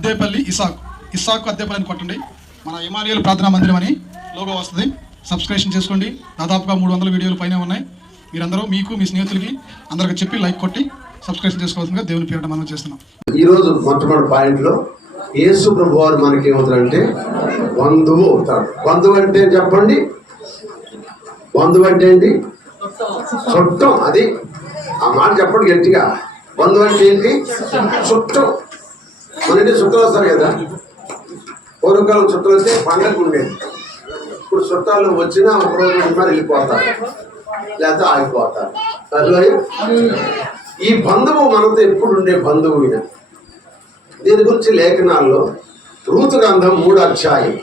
అద్దేపల్లి ఇసాక్. ఇసాక్ అద్దేపల్లి అని కొట్టండి. మన హిమాలయాలు ప్రార్థనా మందిరం అని లోగో వస్తుంది. సబ్స్క్రిప్షన్ చేసుకోండి. దాదాపుగా మూడు వందల వీడియోలు పైన ఉన్నాయి. మీరందరూ మీకు మీ స్నేహితులకి అందరికి చెప్పి లైక్ కొట్టి సబ్స్క్రిప్షన్ చేసుకోవాల్సిందిగా దేవుని పేరిట మనం చేస్తున్నాం. ఈరోజు మొట్టమొదటి పాయింట్లో యేసు ప్రభు వారు మనకి ఏమవుతారంటే బంధువు అవుతాడు. బంధువు అంటే చెప్పండి? బంధువు అంటే ఏంటి? చుట్టం. అది ఆ మాట చెప్పండి గట్టిగా. బంధువు అంటే ఏంటి? చుట్టం. మన చుట్టాలు వస్తారు కదా. పూర్వకాలం చుట్టాలు వస్తే పండగ ఉండేది. ఇప్పుడు చుట్టాలు వచ్చినా ఒక రోజు ఉన్నారు వెళ్ళిపోతారు. లేకపోతే ఆగిపోతారు. అట్లా ఈ బంధువు మనతో ఎప్పుడు ఉండే బంధువు ఈయన. దీని గురించి లేఖనాల్లో రూతు గ్రంథం మూడు అధ్యాయం.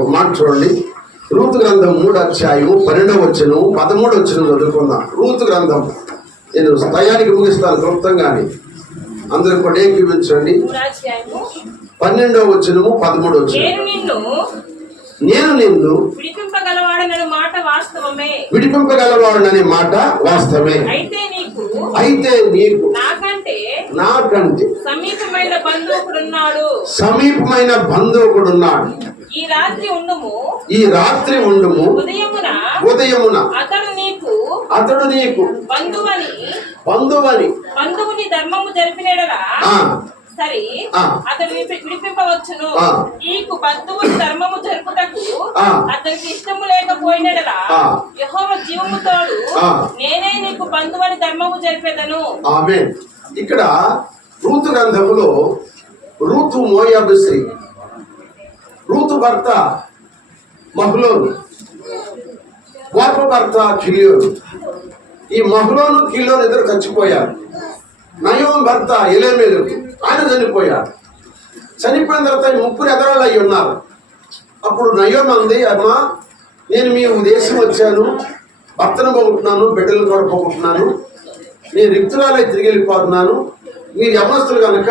ఒక మాట చూడండి. రూతు గ్రంథం మూడు అధ్యాయము పన్నెండవ వచ్చను పదమూడు వచ్చను చదువుకుందాం. రూతు గ్రంథం. నేను టయానికి ముగిస్తాను క్లుప్తంగానే. అందరూ కూడా ఏకీవించండి మూడాధ్యాయము. పన్నెండవ వచ్చనము పదమూడు వచ్చను నేను నిన్ను నేను నిన్ను విడిపింపగలవాడనను మాట వాస్తవమే. మాట వాస్తవమే. అయితే నీకు అయితే నీకు నాకంటే నాకంటే సమీపమైన బంధువుకుడున్నాడు సమీపమైన బంధువుకుడున్నాడు ఈ రాత్రి ఉండుము ఈ రాత్రి ఉండుము ఉదయమున ఉదయమున అతడు నీకు అతడు నీకు బంధువని బంధువని బంధువుని ధర్మము జరిపినడలా సరే. అతడు విడిపింపవచ్చును. నీకు బంధువుని ధర్మము జరుపుటకు. అతనికి ఇష్టము లేకపోయినడలా ఆ. యెహోవ జీవము తోడు ఆ. నేనే నీకు బంధువని ధర్మము జరిపేదను ఆమె ఇక్కడ రూతు గ్రంథములో రూతు మోయాబు స్త్రీ రూతు భర్త మహ్లోను వాప భర్త కిలియోను. ఈ మహులోను కిలియోను ఇద్దరు చచ్చిపోయారు. నయోం భర్త ఎలేమేలు ఆయన చనిపోయాడు చనిపోయిన తర్వాత ఈ ముగ్గురు ఎదరాళ్ళు అయి ఉన్నారు. అప్పుడు నయోం అంది అమ్మా నేను మీ దేశం వచ్చాను. భర్తను పోగొట్టున్నాను బిడ్డలు కూడా పోగొట్టున్నాను. నేను రిక్తురాలై తిరిగి వెళ్ళిపోతున్నాను. మీరు యమస్తులు కనుక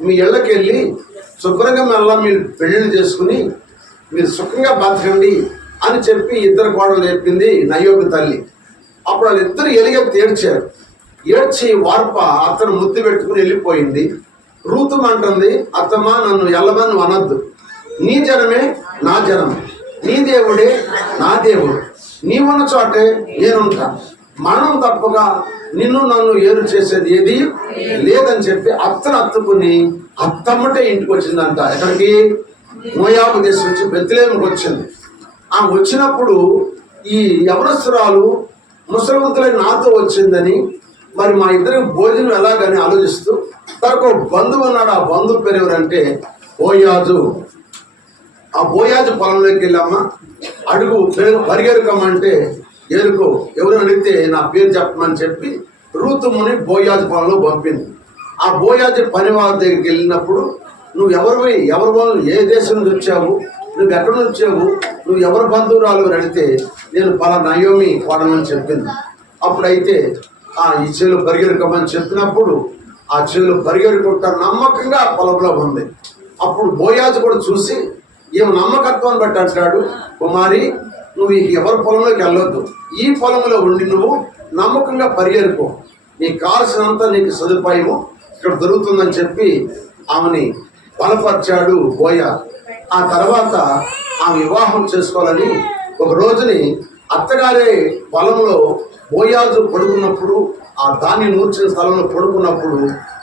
మీ ఇళ్ళకి వెళ్ళి శుభ్రంగా మళ్ళా మీరు పెళ్ళిళ్ళు చేసుకుని మీరు సుఖంగా బతకండి అని చెప్పి ఇద్దరు కోడలు చెప్పింది నయోబి తల్లి. అప్పుడు వాళ్ళిద్దరు ఎలిగెత్తి ఏడ్చారు ఏడ్చి వార్ప అతను ముద్దు పెట్టుకుని వెళ్ళిపోయింది. రూతుమంటుంది అత్తమ్మ నన్ను ఎల్లమని అనద్దు. నీ జనమే నా జనం. నీ దేవుడే నా దేవుడు. నీవున్న చోటే నేనుంటా మనం తప్పగా నిన్ను నన్ను ఏరు చేసేది ఏది? లేదని చెప్పి అత్తను అత్తుకుని అత్తమ్మటే ఇంటికి వచ్చిందంట. ఎక్కడికి? మోయాబు దేశం నుంచి బెత్తిలేమికి వచ్చింది. ఆ వచ్చినప్పుడు ఈ యవనస్తురాలు ముసలిముద్దులై నాతో వచ్చిందని మరి మా ఇద్దరికి భోజనం ఎలాగని ఆలోచిస్తూ తనకు బంధువు ఉన్నాడు. ఆ బంధువు పేరు ఎవరంటే ఓయాజు ఆ బోయాజు పొలంలోకి వెళ్ళామా అడుగు పెరుగు పరిగెరకమంటే ఏరుకో ఎవరు అడిగితే నా పేరు చెప్పమని చెప్పి రూతుముని బోయాజ్ పొలంలో పంపింది. ఆ బోయాజు పనివారి దగ్గరికి వెళ్ళినప్పుడు నువ్వు ఎవరివి ఎవరి వాళ్ళు ఏ దేశం నుంచి వచ్చావు? నువ్వు ఎక్కడి నుంచి వచ్చావు? నువ్వు ఎవరి బంధువురాలు? అని అడిగితే నేను పలా నయోమి వాడమని చెప్పింది. అప్పుడైతే ఆ ఈ చేలు పరిగెరుకమని చెప్పినప్పుడు ఆ చేలు పరిగెరుకుంటా నమ్మకంగా పొలంలో ఉంది. అప్పుడు బోయాజు కూడా చూసి ఈమె నమ్మకత్వాన్ని బట్టి అంటాడు కుమారి నువ్వు ఎవరి పొలంలోకి వెళ్ళొద్దు. ఈ పొలంలో ఉండి నువ్వు నమ్మకంగా పరిగెరుకో. నీకు కావాల్సినంత నీకు సదుపాయము ఇక్కడ దొరుకుతుందని చెప్పి ఆమెని బలపరిచాడు బోయ. ఆ తర్వాత ఆమె వివాహం చేసుకోవాలని ఒక రోజుని అత్తగారే పొలంలో బోయాజు పడుకున్నప్పుడు ఆ దాన్ని నూర్చిన స్థలంలో పడుకున్నప్పుడు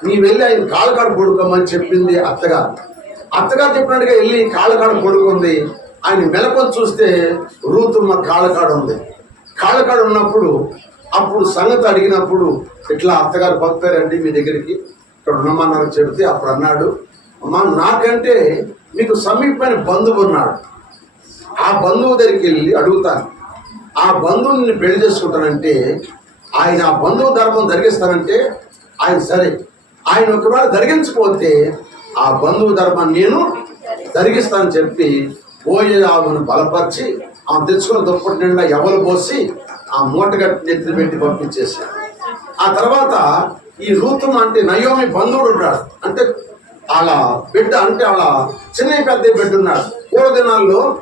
నీ వెళ్ళి ఆయన కాళ్ళకాడ పడుకోమని చెప్పింది అత్తగారు. అత్తగారు చెప్పినట్టుగా వెళ్ళి కాళ్ళకాడ పడుకుంది. ఆయన మెలకొని చూస్తే రూతుమ్మ కాళ్ళకాడ ఉంది. కాళ్ళకాడ ఉన్నప్పుడు అప్పుడు సంగతి అడిగినప్పుడు ఇట్లా అత్తగారు పంపారండి మీ దగ్గరికి? ఇక్కడ ఉన్నమన్నారు చెబితే అప్పుడు అన్నాడు అమ్మా నాకంటే మీకు సమీపమైన బంధువు ఉన్నాడు. ఆ బంధువు దగ్గరికి వెళ్ళి అడుగుతాను. ఆ బంధువుని పెళ్ళి చేసుకుంటానంటే ఆయన ఆ బంధువు ధర్మం జరిగిస్తానంటే ఆయన సరే. ఆయన ఒకవేళ జరిగించకపోతే ఆ బంధువు ధర్మాన్ని నేను జరిగిస్తానని చెప్పి పోయే ఆమెను బలపరిచి ఆమె తెచ్చుకున్న దుప్పటి నిండా ఎవరు పోసి ఆ మూటగట్టి నెత్తిని పెట్టి పంపించేశారు. ఆ తర్వాత ఈ రూతం అంటే నయోమి బంధువుడు ఉన్నాడు. అంటే అలా బిడ్డ అంటే అలా చిన్న పెద్ద బిడ్డ ఉన్నాడు. పూర్వదినాల్లో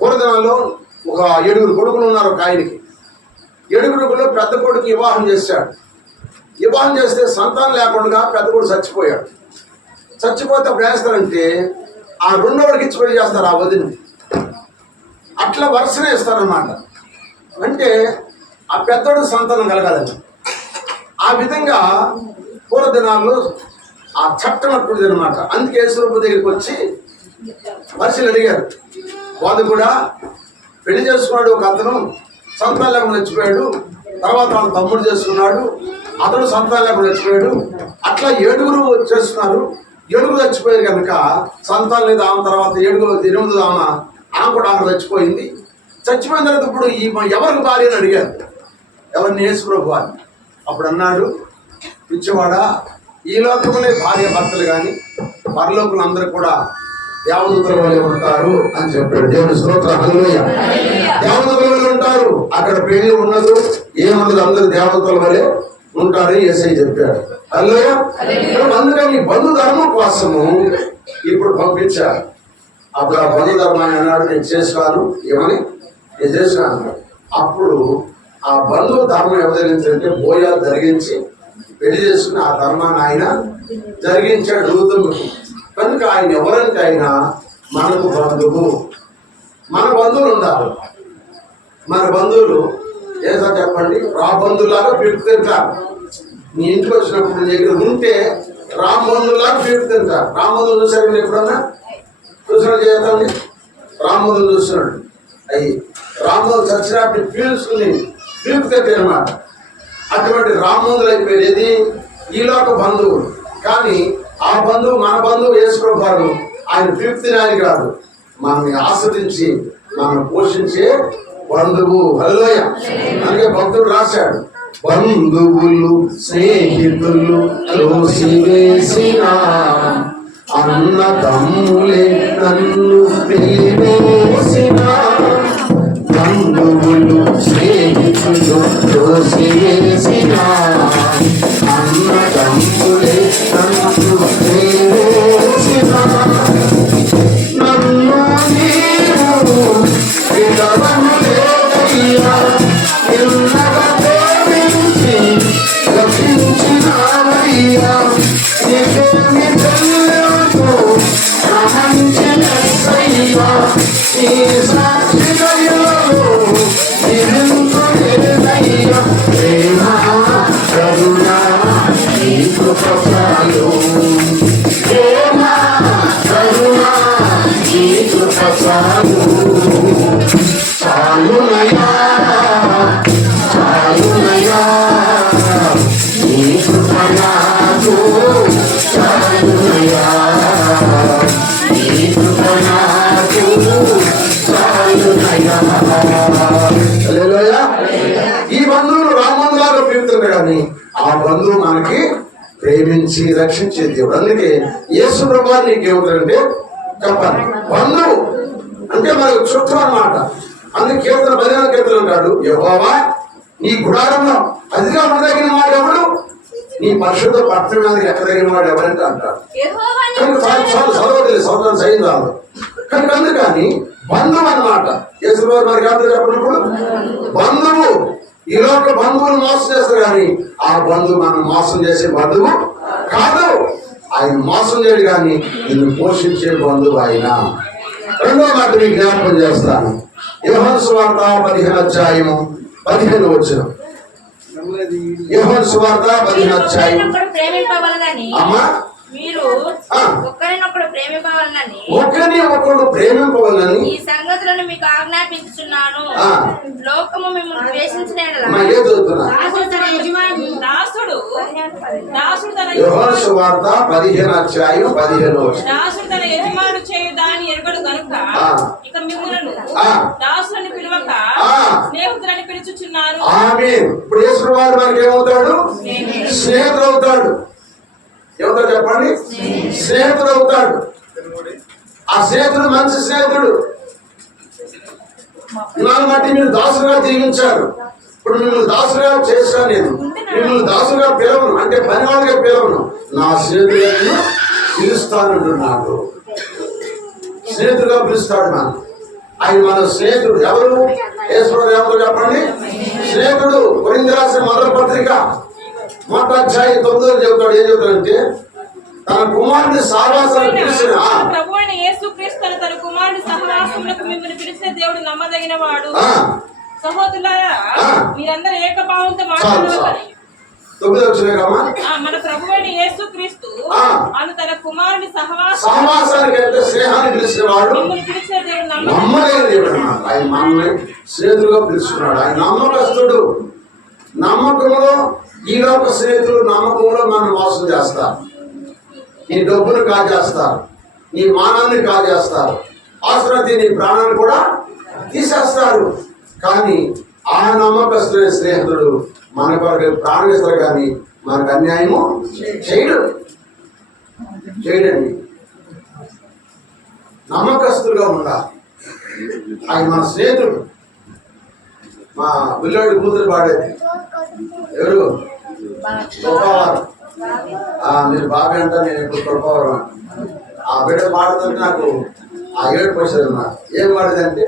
పూర్వదినాల్లో ఒక ఏడుగురు కొడుకులు ఉన్నారు ఒక ఆయనకి. ఏడుగురులో పెద్ద కొడుకు వివాహం చేశాడు. వివాహం చేస్తే సంతానం లేకుండా పెద్ద కొడుకు చచ్చిపోయాడు. చచ్చిపోతే అప్పుడు వేస్తారంటే ఆ రెండోడికి ఇచ్చి పెళ్ళి చేస్తారు ఆ వదిన. అట్లా వరుసనే ఇస్తారన్నమాట. అంటే ఆ పెద్దోడు సంతానం కలగాలని. ఆ విధంగా పూర్వ దినాల్లో ఆ చట్టం అటువంటిది అనమాట అందుకే యేసుప్రభు దగ్గరికి వచ్చి మనుషులు అడిగారు. వాళ్ళు కూడా పెళ్ళి చేసుకున్నాడు ఒక అతను సంతానం లేకుండా చచ్చిపోయాడు. తర్వాత వాళ్ళ తమ్ముడు చేసుకున్నాడు. అతను సంతానం లేకుండా చచ్చిపోయాడు. అట్లా ఏడుగురు చేస్తున్నారు. ఏడుగురు చచ్చిపోయారు కనుక సంతానం లేదు ఆమె తర్వాత ఏడుగురు ఎనిమిది ఆమె ఆమె కూడా ఆమె చచ్చిపోయింది. చచ్చిపోయిన తర్వాత ఇప్పుడు ఈ ఎవరికి భార్య అని అడిగారు? ఎవరిని? యేసుప్రభు అని. అప్పుడు అన్నాడు పిచ్చివాడా ఈ లోకంలో భార్య భర్తలు కానీ పరలోకులు అందరూ కూడా దేవదూతల ఉంటారు అని చెప్పాడు. దేవుని స్తోత్రం. దేవదూతల ఉంటారు. అక్కడ పెళ్ళి ఉండదు ఏముండదు అందరూ దేవదూతల వలె ఉంటారు ఏసై చెప్పాడు. అందుకని ఈ బంధు ధర్మం కోసము ఇప్పుడు పంపించారు అప్పుడు ఆ బంధు ధర్మాన్ని అన్నాడు నేను చేసినాను ఏమని? నేను చేసినాను. అప్పుడు ఆ బంధువు ధర్మం ఎవరించంటే బోయా జరిగించి పెళ్ళి చేసుకుని ఆ ధర్మాన్ని ఆయన జరిగించాడు రూతులకు కనుక ఆయన ఎవరంటే ఆయన మనకు బంధువు. మన బంధువులు ఉండాలి. మన బంధువులు ఏదో చెప్పండి? రా బంధువులాగా పిలుపు తింటారు మీ ఇంటికి వచ్చినప్పుడు దగ్గర ఉంటే రామందులాగా బంధువులాగా పిలుపు తింటారు రామ్ చూసారు మీరు ఎప్పుడన్నా? చూసినట్టు చేస్తాను రామోదం చూస్తున్నాడు. అయ్యి రామోదం చచ్చినప్పుడు పీల్చుకుని పీల్పుతే అనమాట అటువంటి రామోదులు అయిపోయేది ఈలోక బంధువు. కానీ ఆ బంధువు మన బంధువు వేసుకోవారు ఆయన పీల్పుతినాని కాదు. మనల్ని ఆస్వాదించి మనం పోషించే బంధువు హలోయ అందుకే భక్తుడు రాశాడు బంధువులు స్నేహితులు వేసిన అన్న తమ్ములే నన్ను పిలివేసిన. బంధువులు స్నేహితులు దోసివేసిన అన్న నీ రక్షించే దేవుడు అందుకే యేసు ప్రభా నీకేమవుతాడంటే చెప్పాలి. బంధువు. అంటే మనకు చుట్టం అన్నమాట. అందుకే కీర్తన పదిహేను కీర్తన అంటాడు. యెహోవా నీ గుడారంలో అదిగా ఉండదగిన వాడు ఎవడు నీ పరిశుద్ధ పట్టణం మీద ఎక్కదగిన వాడు ఎవరంటే అంటాడు. చాలు చాలు చదవలేదు సంవత్సరం సైన్ రాదు కనుక అందుకని బంధువు అన్నమాట. యేసువారు మరి కాదు చెప్పినప్పుడు బంధువు. ఈ లోక బంధువులు మోసం చేస్తారు కానీ ఆ బంధువు మనం మోసం చేసే బంధువు కాదు. ఆయన మోసం చేయడు కానీ నిన్ను పోషించే బంధువు ఆయన. రెండో మాట మీకు జ్ఞాపకం చేస్తాను. యోహన్ సువార్త పదిహేను అధ్యాయము పదిహేను వచ్చిన. యోహన్ సువార్త పదిహేను అధ్యాయం అమ్మా మీరు. ఒకరినొకడు ప్రేమింపవలనని ఒకరిని ఈ సంగతులను మీకు ఆజ్ఞాపించుచున్నాను. ఆ. లోకము మిమ్మల్ని చదువుతున్నా? దాసుడు తన యజమాని. దాసుడు. తన సువార్త పదిహేను అధ్యాయం పదిహేను దాసుడు తన యజమానుడు చేయు దాని ఎరుగడు గనుక ఆ. ఇక మిమ్ములను. దాసులని పిలవక. స్నేహితులని పిలుచుచున్నారు. ఆమె ఇప్పుడు యేసు వారు మనకి ఏమవుతాడు స్నేహితుడు అవుతాడు ఎవరు చెప్పండి? స్నేహితుడు అవుతాడు. ఆ స్నేహితుడు మంచి స్నేహితుడు. ఇవాళ మట్టి మీరు దాసుగా జీవించారు. ఇప్పుడు మిమ్మల్ని దాసుగా చేశాను నేను. మిమ్మల్ని దాసుగా పిలవను. అంటే పనివాడిగా పిలవను. నా స్నేహితులను పిలుస్తానంటున్నాడు. స్నేహితుడుగా పిలుస్తాడు మనం. ఆయన మన స్నేహితుడు ఎవరు? ఈశ్వరుడు ఎవరు చెప్పండి. స్నేహితుడు కొరింది రాసిన మొదటి పత్రిక మొదటి తొమ్మిదో చెబుతాడు ఏం చెబుతాడంటే తన కుమారుని పిలిచిన ప్రభు అయిన తన కుమారుని సహవాసములకు మిమ్మల్ని పిలిచిన దేవుడు నమ్మదగిన వాడు. సహోదరులారా. మీరందరూ ఏకభావంతో తొమ్మిది వచ్చినాయి మన ప్రభు అయిన యేసుక్రీస్తు ఆ. అను తన కుమారుని సహవాసం సహవాసానికి అంటే స్నేహాన్ని పిలిచిన వాడు. పిలిచిన దేవుడు నమ్మదగిన నమ్మలేని దేవుడు. అన్నమాట ఆయన మనల్ని స్నేహితులుగా పిలుచుకున్నాడు ఆయన నమ్మకస్తుడు. నమ్మకంలో ఈ లోక స్నేహితులు నమ్మకంలో మనం మోసం చేస్తారు. నీ డబ్బును కాజేస్తారు నీ మానాన్ని కాజేస్తారు అవసరమైతే నీ ప్రాణాన్ని కూడా తీసేస్తారు. కానీ ఆ నమ్మకస్తుడైన స్నేహితుడు మన కొరకు ప్రాణం ఇస్తారు కానీ మనకు అన్యాయము చేయడు. చేయడండి. నమ్మకస్తులుగా ఉండాలి. ఆయన మన స్నేహితుడు. మా పిల్లోడి కూతురు పాడేది. ఎవరు? మీరు బాబే అంటారు నేను ఇప్పుడు గొప్పవారు ఆ బిడ్డ పాడుతుంటే నాకు. ఆ ఏడు పైసలు అన్నమాట ఏం పాడేదంటే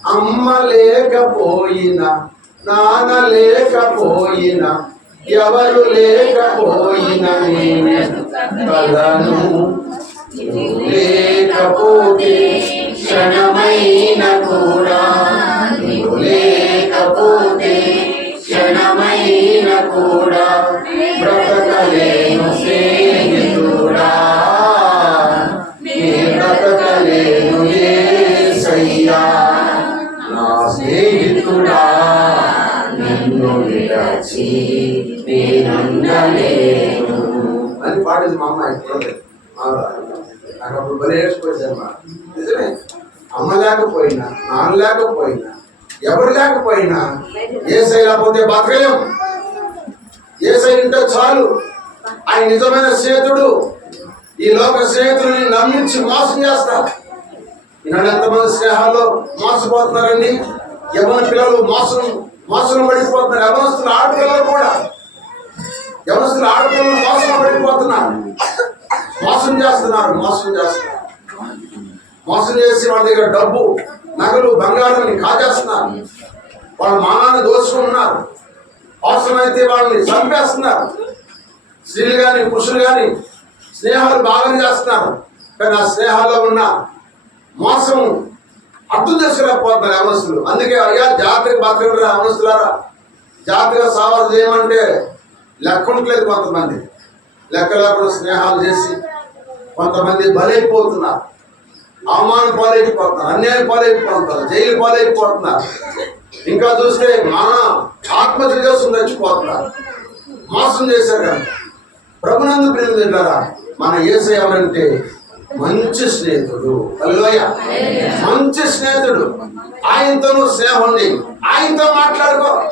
అమ్మ లేకపోయినా నాన్న లేకపోయినా ఎవరు లేకపోయినా నేను కలను. లేకపోతే క్షణమైన కూడా కూడా. బ్రతకలేను స్నేహితుడా నీ బ్రతకలేను ఏసయ్యా. నా స్నేహితుడా నిన్ను విడచి అని పాడింది మా అమ్మ. నాకు అప్పుడు బలి వేసిపోయిందమ్మా నిజమే. అమ్మ లేకపోయినా నాన్న లేకపోయినా ఎవరు లేకపోయినా ఏ శైలా పోతే బతకలేం ఏసై ఉంటే చాలు. ఆయన నిజమైన స్నేహితుడు. ఈ లోక స్నేహితుడిని నమ్మించి మోసం చేస్తారు ఈనాడు ఎంతమంది స్నేహాల్లో మోసపోతున్నారండి? యవన పిల్లలు మోసం మోసం పడిపోతున్నారు. యవనస్తులు ఆడపిల్లలు కూడా. యవనస్తులు ఆడపిల్లలు మోసం పడిపోతున్నారు. మోసం చేస్తున్నారు మోసం చేస్తున్నారు. మోసం చేసి వాళ్ళ దగ్గర డబ్బు నగలు బంగారాన్ని కాజేస్తున్నారు. వాళ్ళ మానాన్ని ఉన్నారు అవసరమైతే వాళ్ళని చంపేస్తున్నారు. స్త్రీలు కానీ పురుషులు కానీ స్నేహాలు బాగా చేస్తున్నారు. కానీ ఆ స్నేహాల్లో ఉన్న మోసం అర్థం చేసుకోలేకపోతున్నారు అవనస్తులు అందుకే అయ్యా జాగ్రత్తగా బతకండి అవనస్తులారా జాగ్రత్తగా సావాసం చేయమంటే లెక్క ఉండట్లేదు కొంతమంది. లెక్క లేకుండా స్నేహాలు చేసి కొంతమంది బలైపోతున్నారు. అవమానం పాలైపోతున్నారు అన్యాయం పాలైపోతున్నారు జైలు పాలైపోతున్నారు. ఇంకా చూస్తే మన ఆత్మ చేసుకుని చచ్చిపోతున్నారు మోసం చేశారు కానీ ప్రభునందు ప్రేమ మన ఏసై ఎవరంటే మంచి స్నేహితుడు. అల్లయ్య మంచి స్నేహితుడు. ఆయనతోనూ స్నేహం ఉంది. ఆయనతో మాట్లాడుకో.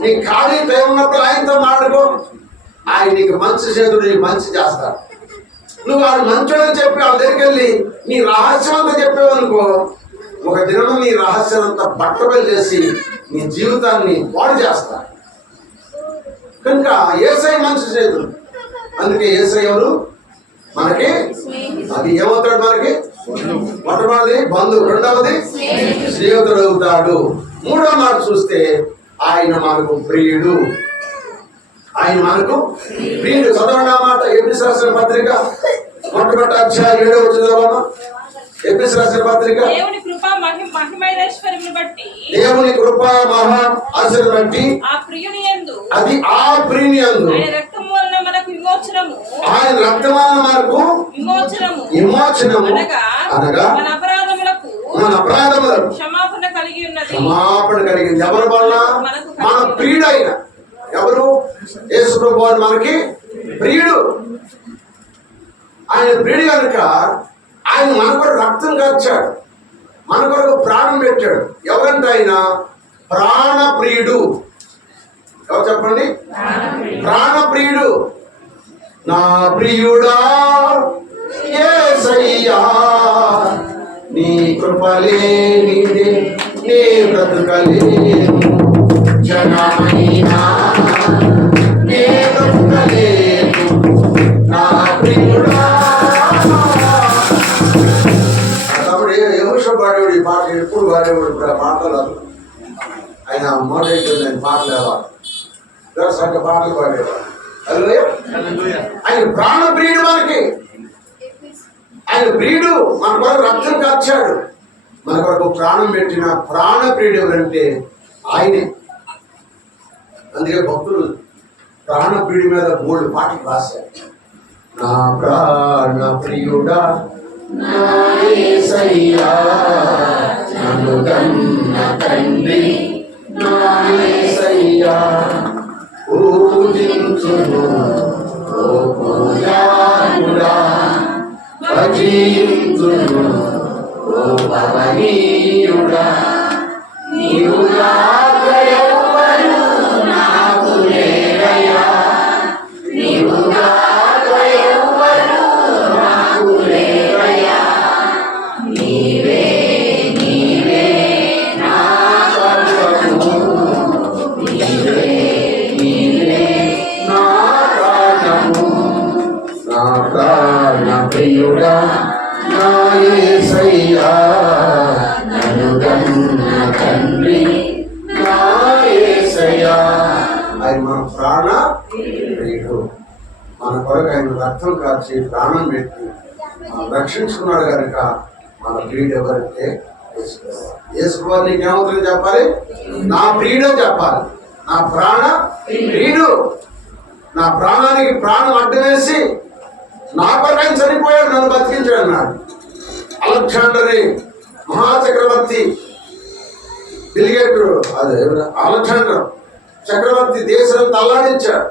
నీ ఖాళీ టైం ఉన్నప్పుడు ఆయనతో మాట్లాడుకో. ఆయన నీకు మంచి స్నేహితుడు నీకు మంచి చేస్తాడు. నువ్వు వాడు మంచోడని చెప్పి వాళ్ళ దగ్గరికి వెళ్ళి నీ రహస్యం అంతా చెప్పావనుకో ఒక దినం నీ రహస్యాలంతా బట్టబయలు చేసి నీ జీవితాన్ని పాడు చేస్తా. కనుక ఏసై మంచి స్నేహితుడు అందుకే ఏసై ఎవరు? మనకి అది ఏమవుతాడు మనకి? మొట్టమొదటిది బంధువు రెండవది స్నేహితుడు అవుతాడు. మూడో మాట చూస్తే ఆయన మనకు ప్రియుడు. ఆయన మనకు ప్రియుడు. చదవడం మాట. ఎపిస్ రాసిన పత్రిక మొట్టమొదటి అధ్యాయం ఏడవ చదవమా? ఎపిస్ రాసిన పత్రిక దేవుని కృప మహిమ మహిమైశ్వర్యమును బట్టి దేవుని కృప మహా ఆశను బట్టి ఆ ప్రియుని యందు అది ఆ ప్రియుని అందు ఆయన రక్తం వలన మనకు విమోచనము. ఆయన రక్తమాన మనకు విమోచనము. విమోచనము. అనగా అనగా మన అపరాధములకు మన అపరాధములకు క్షమాపణ కలిగి ఉన్నది. క్షమాపణ కలిగింది ఎవరి వల్ల మన ప్రియుడైన ఎవరు? యేసు ప్రభు వారు మనకి ప్రియుడు. ఆయన ప్రియుడు కనుక ఆయన మన కొరకు రక్తం కాచాడు. మన కొరకు ప్రాణం పెట్టాడు. ఎవరంటే ఆయన? ప్రాణప్రియుడు. ఎవరు చెప్పండి? ప్రాణప్రియుడు. నా ప్రియుడా యేసయ్యా నీ కృపలేనిదే నీ బ్రతుకలేను. జనమైనా నీ బ్రతుకలేను. నా పాడేవాడు ఇప్పుడు ఆ పాటలు ఆయన ఆయన పాటలు ఎవరు సంగ పాటలు పాడేవాడు. ఆయన ప్రాణ ప్రియుడు మనకి. ఆయన ప్రియుడు మన కొరకు రక్తం కార్చాడు మన కొరకు ప్రాణం పెట్టిన ప్రాణ ప్రియుడు ఎవరంటే ఆయనే. అందుకే భక్తులు ప్రాణ ప్రియుడి మీద మూడు పాటలు రాశారు. నా ప్రాణ ప్రియుడా కన్న తండ్రి నా యేసయ్యా, పూజించును ఓ పూజారుడా, భజించును ఓ భవనీయుడా నీవు నాకు రక్తం కాల్చి ప్రాణం పెట్టి మనం రక్షించుకున్నాడు కనుక మన ప్రియుడు ఎవరంటే యేసుకుమార్ నీకేమవుతుంది చెప్పాలి? నా ప్రియుడే చెప్పాలి. నా ప్రాణ ప్రియుడు. నా ప్రాణానికి ప్రాణం అడ్డవేసి నా కొరకు చనిపోయాడు నన్ను బతికించాడు అన్నాడు. అలెగ్జాండర్ మహాచక్రవర్తి బిలిగేట్ అదే అలెగ్జాండర్. చక్రవర్తి దేశం తల్లాడించాడు.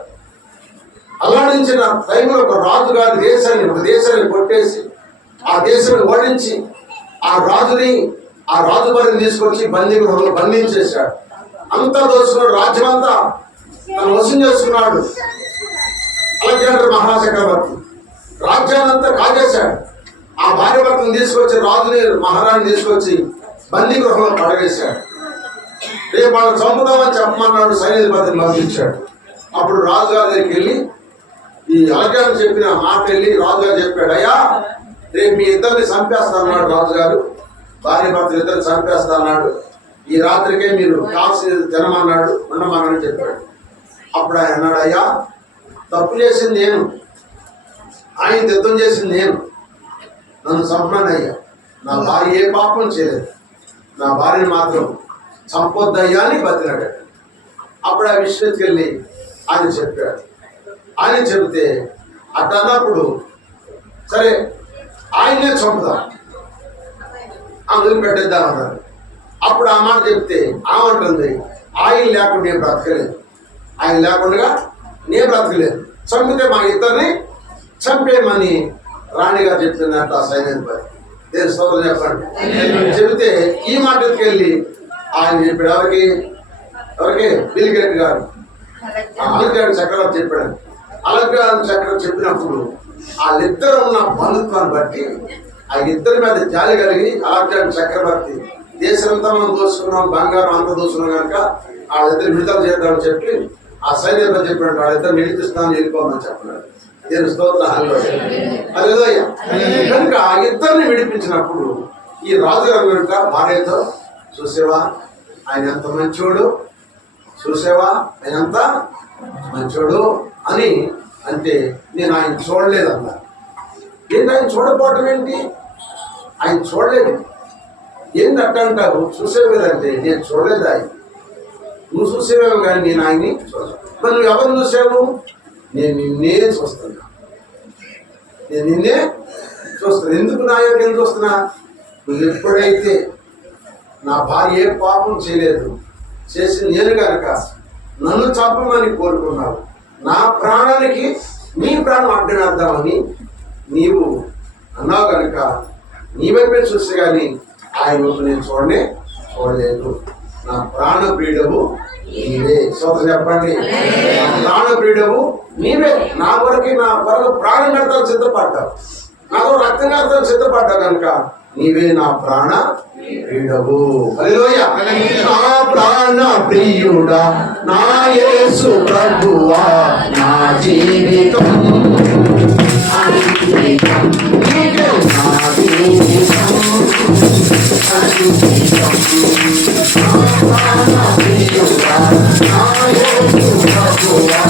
అల్లాడించిన టైంలో ఒక రాజు గారి దేశాన్ని ఒక దేశాన్ని కొట్టేసి ఆ దేశాన్ని ఓడించి ఆ రాజుని ఆ రాజు వారిని తీసుకొచ్చి బందీ గృహంలో బంధించేశాడు. అంతా దోచుకున్నాడు రాజ్యం అంతా తను వశం చేసుకున్నాడు. అలెగ్జాండర్ మహాచక్రవర్తి రాజ్యాన్ని అంతా కాజేశాడు. ఆ భార్య భర్తను తీసుకొచ్చి రాజుని మహారాణి తీసుకొచ్చి బందీ గృహంలో పడవేశాడు. రేపు వాళ్ళు చంపుదామని చెప్పమన్నాడు సైన్యాధిపతిని పంపించాడు అప్పుడు రాజుగారి దగ్గరికి వెళ్ళి ఈ అలగ్జాండర్ చెప్పిన మాట వెళ్ళి రాజుగారు చెప్పాడు అయ్యా రేపు మీ ఇద్దరిని చంపేస్తా అన్నాడు రాజుగారు. భార్య భర్తలు ఇద్దరిని చంపేస్తా అన్నాడు ఈ రాత్రికే మీరు కాల్సి తినమన్నాడు ఉండమన్నాడు చెప్పాడు. అప్పుడు ఆయన అన్నాడు అయ్యా తప్పు చేసింది నేను. ఆయన యుద్ధం చేసింది నేను. నన్ను చంపమని అయ్యా. నా భార్య ఏ పాపం చేయలేదు. నా భార్యని మాత్రం చంపొద్దయ్యా అని బతిలాడాడు. అప్పుడు ఆ విషయం వెళ్ళి ఆయన చెప్పాడు ఆయన చెబితే అట్ట అన్నప్పుడు సరే ఆయనే చంపుదాం? అందులో పెట్టేద్దాం అన్నారు. అప్పుడు ఆ మాట చెప్తే ఆమంటుంది ఆయన లేకుండా నేను బ్రతకలేదు. ఆయన లేకుండా నేను బ్రతకలేదు. చంపితే మా ఇద్దరిని చంపేయమని రాణిగారు చెప్తుందంట ఆ సైన్యాధిపతి నేను సోదరు చెప్పండి. చెబితే ఈ మాట ఎత్తుకెళ్ళి ఆయన చెప్పాడు ఎవరికి? ఎవరికి? బిల్గేట్ గారు. అలగ్గాడు చక్రవర్తి చెప్పాడు. అలగ్గాడు చక్రవర్తి చెప్పినప్పుడు వాళ్ళిద్దరు ఉన్న బంధుత్వాన్ని బట్టి ఆ ఇద్దరి మీద జాలి కలిగి అలగ్గాడు చక్రవర్తి దేశమంతా మనం దోచుకున్నాం బంగారం అంతా దోచుకున్నాం కనుక వాళ్ళిద్దరు విడుదల చేద్దామని చెప్పి ఆ సైన్యంలో చెప్పినట్టు వాళ్ళిద్దరు నిలిపిస్తాను వెళ్ళిపోమని చెప్పినాడు నేను స్తోత్ర హల్లెలూయా. కనుక ఆ ఇద్దరిని విడిపించినప్పుడు ఈ రాజుగారు కనుక భార్యతో చూసేవా? ఆయన ఎంత మంచోడు? చూసేవా? ఆయన ఎంత మంచోడు? అని అంటే నేను ఆయన చూడలేదన్నా ఏంటి ఆయన చూడకపోవటం ఏంటి? ఆయన చూడలేదు. ఏంటి అట్ట అంటారు? చూసేవి కదంటే నేను చూడలేదు ఆయన. నువ్వు చూసేవేమో కానీ నేను ఆయన్ని చూడలేదు. మరి నువ్వు ఎవరు చూసావు? నేను నిన్నే చూస్తున్నా. నేను నిన్నే చూస్తున్నా. ఎందుకు నా యొక్క నేను చూస్తున్నా? నువ్వు ఎప్పుడైతే నా భార్య ఏ పాపం చేయలేదు చేసి నేను కనుక నన్ను చంపమని కోరుకున్నావు నా ప్రాణానికి నీ ప్రాణం అడ్డనేద్దామని నీవు అన్నావు కనుక నీ వైపే చూస్తే కానీ ఆయన వైపు నేను చూడనే చూడలేదు. నా ప్రాణ ప్రియుడవు నీవే. సోదరు చెప్పండి. నా ప్రాణ ప్రియుడవు నీవే. నా కొరకి నా కొరకు ప్రాణం కడతాను సిద్ధపడ్డావు. నాకు రక్తం కడతాను సిద్ధపడ్డావు కనుక నీవే నా ప్రాణ ప్రియుడవు నా ప్రాణ ప్రియుడా నా యేసు ప్రభువా నా జీవితం. నా నా ప్రాణ ప్రియుడా నా యేసు ప్రభువా.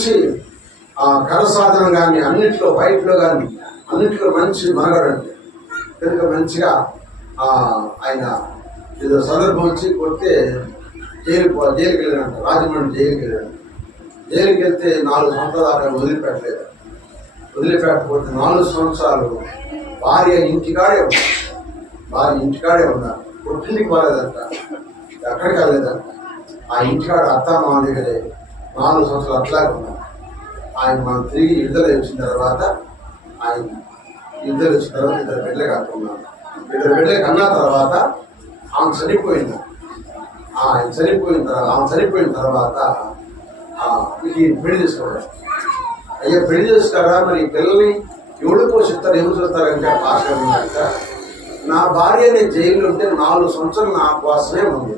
మంచి ఆ కర సాధనం కానీ అన్నింటిలో బయటలో కానీ అన్నింటిలో మంచి మనగడండి. కనుక మంచిగా ఆయన ఏదో సందర్భం వచ్చి కొడితే జైలు జైలుకి వెళ్ళాడంట రాజమండ్రి జైలుకి వెళ్ళాడు జైలుకి వెళ్తే నాలుగు సంవత్సరాలు దాకా వదిలిపెట్టలేదు. వదిలిపెట్టకపోతే నాలుగు సంవత్సరాలు భార్య ఇంటికాడే ఉంది భార్య ఇంటికాడే ఉన్నారు. పుట్టింటికి పోలేదంట. ఎక్కడికి వెళ్ళలేదంట. ఆ ఇంటికాడ అత్త మా దగ్గరే నాలుగు సంవత్సరాలు అట్లాగే ఉన్నారు ఆయన మనం తిరిగి విడుదల వచ్చిన తర్వాత ఆయన విడుదల వచ్చిన తర్వాత ఇద్దరు బిడ్డలు కాకున్నారు ఇద్దరు బిడ్డలు కన్నా తర్వాత ఆమె చనిపోయింది. ఆయన చనిపోయిన తర్వాత ఆమె చనిపోయిన తర్వాత ఈ పెళ్ళి చేసుకోవడం. అయ్యా పెళ్ళి చేస్తారా మరి ఈ పిల్లల్ని ఎవడు పోషిస్తారు? ఎవరు చూస్తారంటే భాష ఉన్నాక నా భార్య నేను జైల్లో ఉంటే నాలుగు సంవత్సరాలు నా కోసమే ఉంది.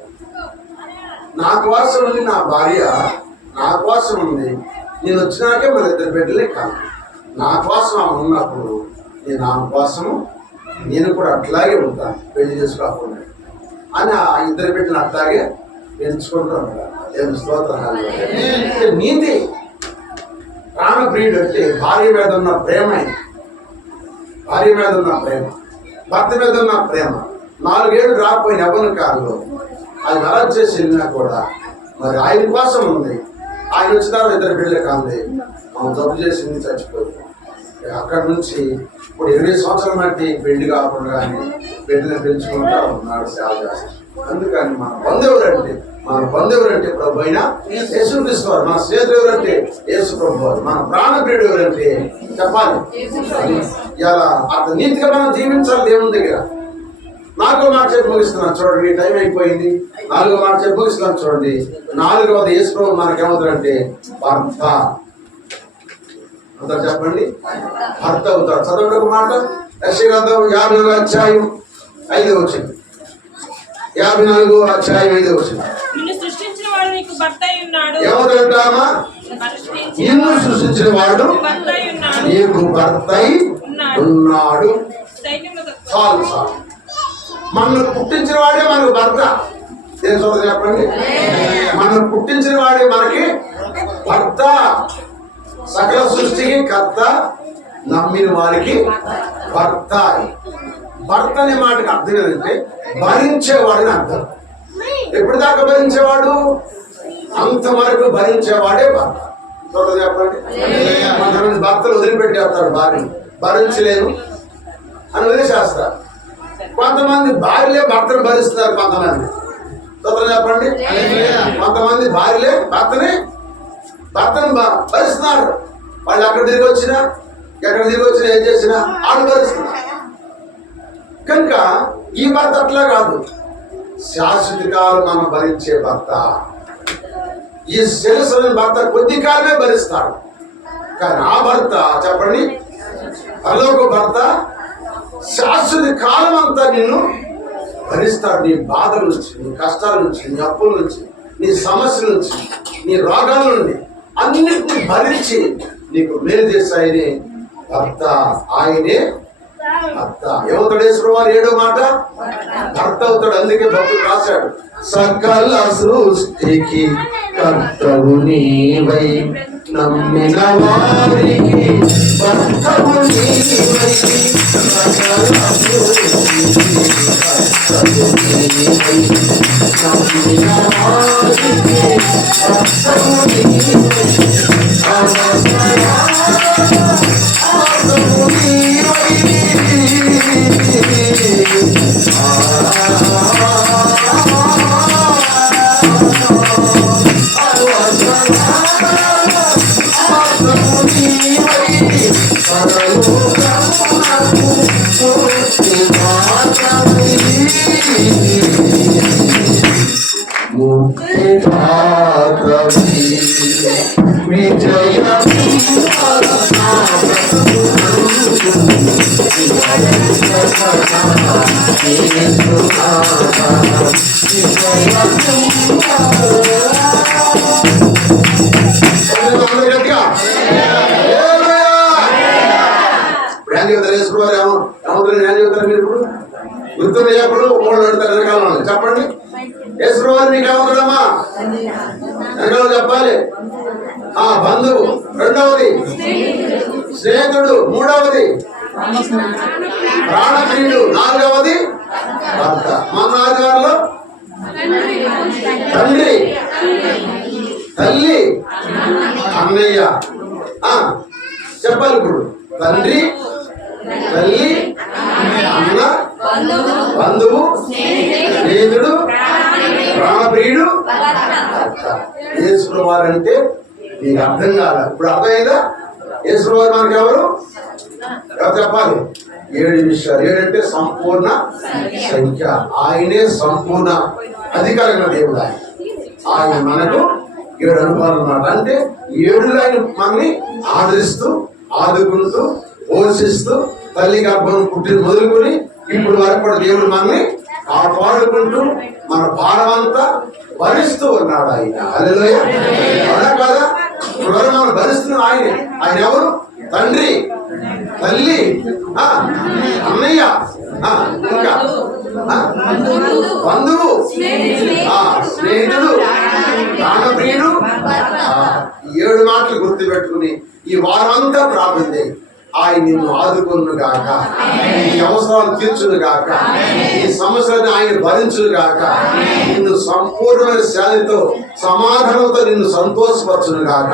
నా కోసం ఉంది నా భార్య నా కోసం ఉంది. నేను వచ్చినాకే మన ఇద్దరు బిడ్డలే కాదు. నా కోసం ఆమె ఉన్నప్పుడు నేను ఆమె కోసము నేను కూడా అట్లాగే ఉంటాను పెళ్ళి చేసుకోకుండా అని ఆ ఇద్దరు బిడ్డలు అట్లాగే పెంచుకుంటూ ఉంటాను ఏం స్తోత్రాలు. అంటే నీతి ప్రాణప్రియుడు అంటే భార్య మీద ఉన్న ప్రేమ. భార్య మీద ఉన్న ప్రేమ భర్త మీద ఉన్న ప్రేమ. నాలుగేళ్ళు రాకపోయిన ఎవరి కాలంలో ఆయన అలా చేసి వెళ్ళినా కూడా మరి ఆయన కోసం ఉంది. ఆయన వచ్చిన ఇద్దరు బిడ్డలు కాంది మనం తప్పు చేసింది చచ్చిపోయింది అక్కడ నుంచి ఇప్పుడు ఇరవై సంవత్సరాల మట్టి పెళ్ళి కాకుండా కానీ బిడ్డలు పెంచుకుంటా ఉన్నాడు సేవ చేస్తాడు. అందుకని మన బంధువులు అంటే మన బంధువులు అంటే ప్రభు అయినా యేసు క్రీస్తు వారు మన స్నేహితులు ఎవరంటే యేసు ప్రభు మన ప్రాణప్రియుడు ఎవరంటే చెప్పాలి. ఇలా అంత నీతిగా మనం జీవించాలి దేవుని దగ్గర. నాలుగో మాట చెప్పి ముగిస్తున్నాను చూడండి టైం అయిపోయింది. నాలుగో మాట చెప్పి ముగిస్తున్నాను చూడండి నాలుగవది యేసు ప్రభు మనకేమవుతాడంటే భర్త. అందరు చెప్పండి? భర్త అవుతాడు. చదవండి ఒక మాట. యశగ్రంథం యాభై నాలుగు అధ్యాయం ఐదో వచ్చింది యాభై నాలుగు అధ్యాయం ఐదో వచ్చింది నిన్ను సృష్టించిన వాడు నీకు భర్త అయి ఉన్నాడు. ఏమవుతాడంటామా సృష్టించి నిన్ను సృష్టించిన వాడు నీకు భర్త ఉన్నాడు. చాలు చాలు. మనల్ని పుట్టించిన వాడే మనకు భర్త. ఏం చూడదు చెప్పండి? మనల్ని పుట్టించిన వాడే మనకి భర్త. సకల సృష్టికి కర్త నమ్మిన వారికి భర్త భర్త అనే మాటకి అర్థం ఏంటంటే భరించేవాడని అర్థం. ఎప్పుడు దాకా భరించేవాడు? అంతవరకు భరించేవాడే భర్త. చూడదు చెప్పండి? కొంతమంది భర్తలు వదిలిపెట్టేస్తారు భార్య భరించలేను అని వదిలేసేస్తారు. కొంతమంది భార్యలే భర్తను భరిస్తున్నారు కొంతమంది. చూద్దాం చెప్పండి. కొంతమంది భార్యలే భర్తని భర్తను భరిస్తున్నారు. వాళ్ళు అక్కడ తిరిగి వచ్చినా ఎక్కడ తిరిగి వచ్చినా ఏం చేసినా వాళ్ళు భరిస్తున్నారు. కనుక ఈ భర్త అట్లా కాదు. శాశ్వత కాలం మనం భరించే భర్త. ఈ శిరస్సుని భర్త కొద్ది కాలమే భరిస్తాడు. కానీ ఆ భర్త చెప్పండి అదొక భర్త శాశ్వత కాలం అంతా నిన్ను భరిస్తాడు. నీ బాధల నుంచి నీ కష్టాల నుంచి నీ అప్పుల నుంచి నీ సమస్యల నుంచి నీ రోగాల నుండి అన్నిటిని భరించి నీకు మేలు చేస్తాయని భర్త ఆయనే భర్త. ఏమవుతాడు వారు? ఏడో మాట? భర్త అవుతాడు. అందుకే భక్తుడు రాశాడు. సకల సృష్టికి కర్తవు నీవై. నమ్మిన వారికి గుర్తుంది ఎప్పుడు మూడు పెడతారు వెనకాల చెప్పండి. యేసుప్రభువారు మీకు ఏమవుతాడమ్మా వెనకాల చెప్పాలి. ఆ బంధువు. రెండవది. స్నేహితుడు. మూడవది. ప్రాణప్రియుడు. నాలుగవది. భర్త. మన ఆదివారంలో తండ్రి. తల్లి. అన్నయ్య. చెప్పాలి ఇప్పుడు. తండ్రి. తల్లి అన్న బంధువు స్నేహితుడు ప్రాణప్రియుడు యేసుప్రభువారు అంటే నీకు అర్థం కాల. ఇప్పుడు అర్థమైందా? యేసుప్రభువారు మనకి ఎవరు? ఎవరు చెప్పాలి? ఏడు విషయాలు ఏడంటే సంపూర్ణ సంఖ్య. ఆయనే సంపూర్ణ అధికారమైన దేవుడు ఆయన. ఆయన మనకు ఏడు అనుభవాలు అన్నమాట అంటే ఏడు ఆయన మనల్ని ఆదరిస్తూ ఆదుకుంటూ పోషిస్తూ తల్లి గర్భం పుట్టిన మొదలుకొని ఇప్పుడు వరకు కూడా దేవుడు మనల్ని కాపాడుకుంటూ మన భారమంతా భరిస్తూ ఉన్నాడు ఆయన. హల్లెలూయా. అవునా ఇప్పుడు మనం భరిస్తున్న ఆయన. ఆయన ఎవరు? తండ్రి. తల్లి. ఆ, అన్నయ్య. ఇంకా? బంధువు. ఆ, స్నేహితుడు. ప్రాణప్రియుడు ఏడు మాటలు గుర్తు పెట్టుకుని ఈ వారంతా ప్రార్థన చేయి. ఆయన నిన్ను ఆదుకొను గాక. నీ అవసరాలు తీర్చును గాక. ఈ సమస్యలను ఆయన భరించును గాక. నిన్ను సంపూర్ణమైన శాంతితో సమాధానంతో నిన్ను సంతోషపరచును గాక.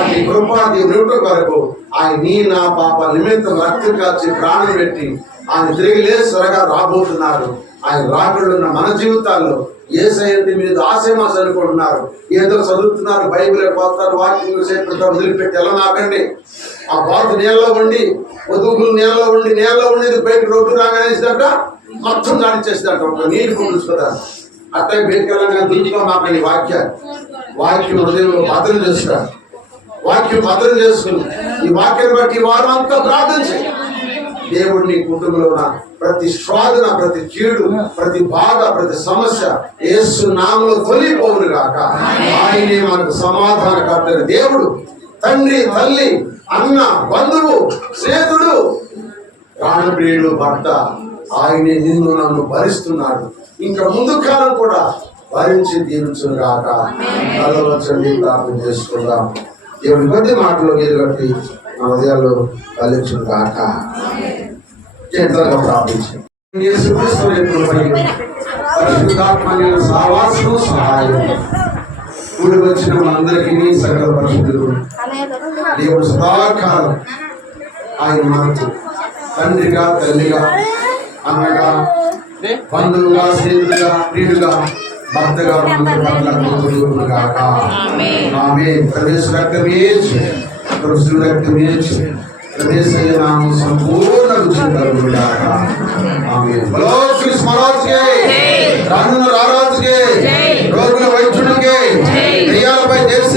అటు కృపాది నిమిట కొరకు ఆయన నీ నా పాప నిమిత్తం రక్తం కాచి ప్రాణం పెట్టి ఆయన తిరిగి త్వరగా రాబోతున్నారు. ఆయన రాకుండా మన జీవితాల్లో ఏసైంది మీద ఆశమాస అనుకుంటున్నారు ఏదో చదువుతున్నారు బైబిల్ పోతారు వాక్యం సేపడతారు వదిలిపెట్టి ఎలా నాకండి ఆ బాతు నీళ్ళలో ఉండి వధువులు నీళ్ళలో ఉండి నీళ్ళలో ఉండేది బయట రోడ్డు రాగానేసినట్ట మొత్తం నడిచేసినట్ట ఒక నీటి గుండుచుకోదా అట్లా బయటకు వెళ్ళగానే దించుకో ఈ వాక్యాలు వాక్యం హృదయంలో భద్రం చేస్తా. వాక్యం భద్రం చేసుకుని ఈ వాక్యం బట్టి ఈ వారం అంతా ప్రార్థన చేయి దేవుడు నీ కుటుంబంలో ఉన్న ప్రతి శోధన ప్రతి కీడు ప్రతి బాధ ప్రతి సమస్య ఏసు నామలో తొలిపోవును గాక. ఆయనే మనకు సమాధానకర్త దేవుడు తండ్రి తల్లి అన్న బంధువు స్నేహితుడు. ప్రాణప్రియుడు భర్త ఆయనే నిన్ను నన్ను భరిస్తున్నాడు. ఇంకా ముందు కాలం కూడా భరించి దీవించును గాక. కలవచ్చండి ప్రార్థన చేసుకుందాం. దేవుడి కొద్ది మాటలో ఎదుగట్టి మన హృదయాల్లో కలిగించును గాక. చేతులుగా సహాయం. కూడి వచ్చిన మనందరికీ సకల పరిశుద్ధులు దేవుడు సదాకాలం ఆయన మనకు తండ్రిగా తల్లిగా అన్నగా బంధువుగా స్నేహితుగా ప్రియుడుగా భర్తగా మన పట్ల కృపలు గాక ఆమె ప్రవేశ రక్తమేచ్చు కృష్ణుడు రక్తమేచ్చు ప్రవేశ నామం సంపూర్ణ రుచి కలుగును గాక ఆమె బలో కృష్ణ మహారాజుకే రానున్న రారాజుకే రోగుల ఉయ్యాలపై దేశ